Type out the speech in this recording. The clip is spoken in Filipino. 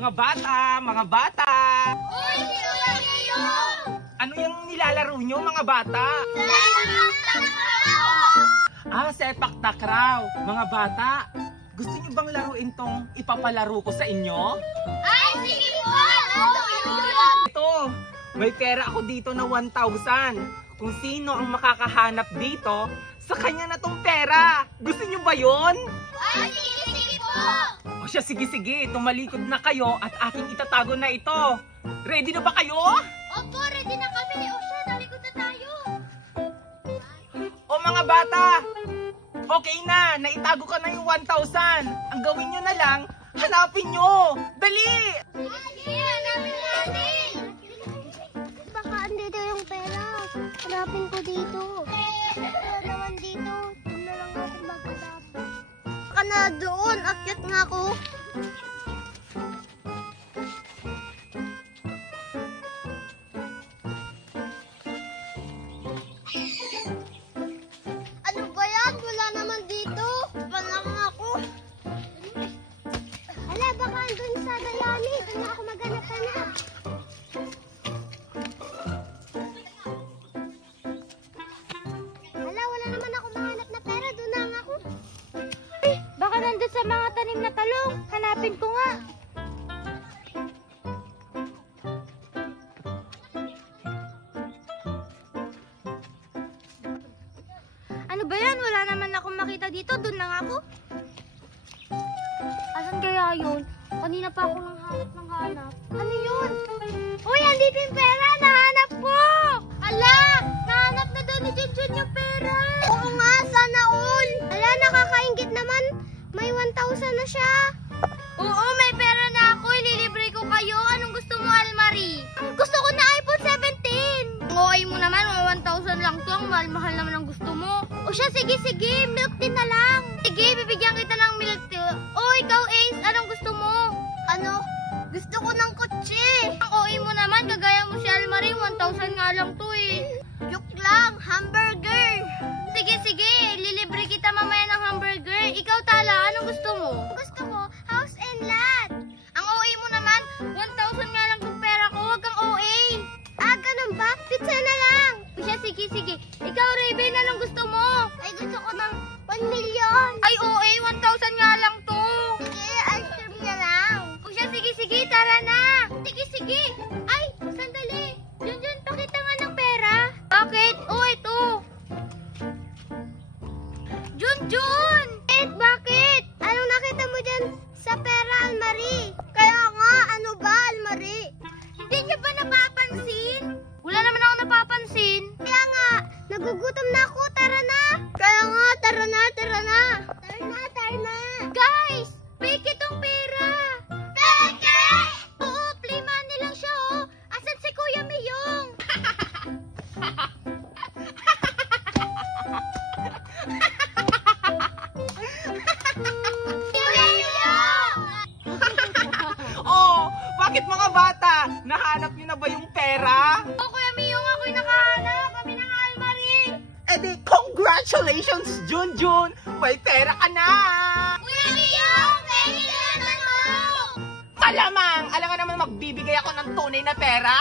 Mga bata, mga bata! Uy, sino yan ngayon? Ano yung nilalaro nyo, mga bata? Sepak takraw! Mga bata, gusto nyo bang laruin tong ipapalaro ko sa inyo? Ay, sige po! Ito, may pera ako dito na 1,000. Kung sino ang makakahanap dito, sa kanya na tong pera. Gusto nyo ba yun? Ay, sige po! O siya, sige, tumalikod na kayo at aking itatago na ito. Ready na ba kayo? Opo, ready na kami. O siya, talikod na tayo. O mga bata, okay na, naitago ka na yung 1,000. Ang gawin nyo na lang, hanapin nyo. Dali! Sige, hanapin natin. Baka andito yung pera. Hanapin ko dito. Wala naman dito. Doon na lang natin maghanap. Baka na doon. Akyat nga ako. Ano ba yan? Wala naman dito. Palang ako. Ala, baka andun sa Dayani. Doon na ako maghanap-hanap. Ala, wala naman ako mahanap na pera. Doon na nga ako. Ay, baka nandun sa mga tanim na talong. Hanapin ko nga. Ano ba yan? Wala naman akong makita dito. Doon lang ako. Asan kaya yun? Kanina pa ako nang hanap ng hanap. Ano yun? Uy, andito yung pera! Nahanap ko! Ala! Nahanap na daw ni Junjun yung pera! Oo nga, sana all! Ala, nakakaingit naman. May 1,000 na siya. Oo, may pera na ako. Ililibre ko kayo. Anong gusto mo, Almarie? Gusto ko na iPhone 17. Ngoy mo naman, 1,000 lang to. Ang mahal-mahal naman ang gusto mo. O siya, sige. Milk tea na lang. Sige, bibigyan kita ng milk tea. O, ikaw, Ace, anong gusto mo? Ano? Gusto ko ng kotse. Ang OA mo naman, kagaya mo si Almarie, 1,000 nga lang to eh. Joke lang, hamburger. Sige, lilibre kita mamaya ng hamburger. Ikaw, Tala, anong gusto mo? Gusto ko, house and lot. Ang OA mo naman, 1,000 nga lang kung pera ko, wag kang OA. Ah, ganun ba? Pizza na lang. O siya, sige. Ikaw, Raven, anong gusto mo? Ay, gusto ko ng 1 million. Ay, OA, 1,000 nga lang to. Sige, ice cream na lang. O siya, sige, tara na. Sige. Ay, sandali. Junjun, pakita nga ng pera. Bakit? Oh, ito. Junjun! Bakit? Anong nakita mo dyan sa pera, Almarie? Kaya nga, ano ba, Almarie? Hindi niyo ba napapansin? Wala naman ako napapansin. Kaya nga, nagugutom na ako. Tara na. Kaya nga, tara na. Tara na. Guys, peke tong pera. Peke! Oo, play money lang siya, oh. Asan si Kuya Miyong? Kuya Miyong! Oh, bakit mga bata? Nahanap nyo na ba yung pera? Oh, Kuya Miyong, ako'y nakahanap. Kami ng Almarie. Di, congratulations, Junjun! May pera ka na! Kuya Miyong, peke naman mo! Malamang! Alam nga naman magbibigay ako ng tunay na pera.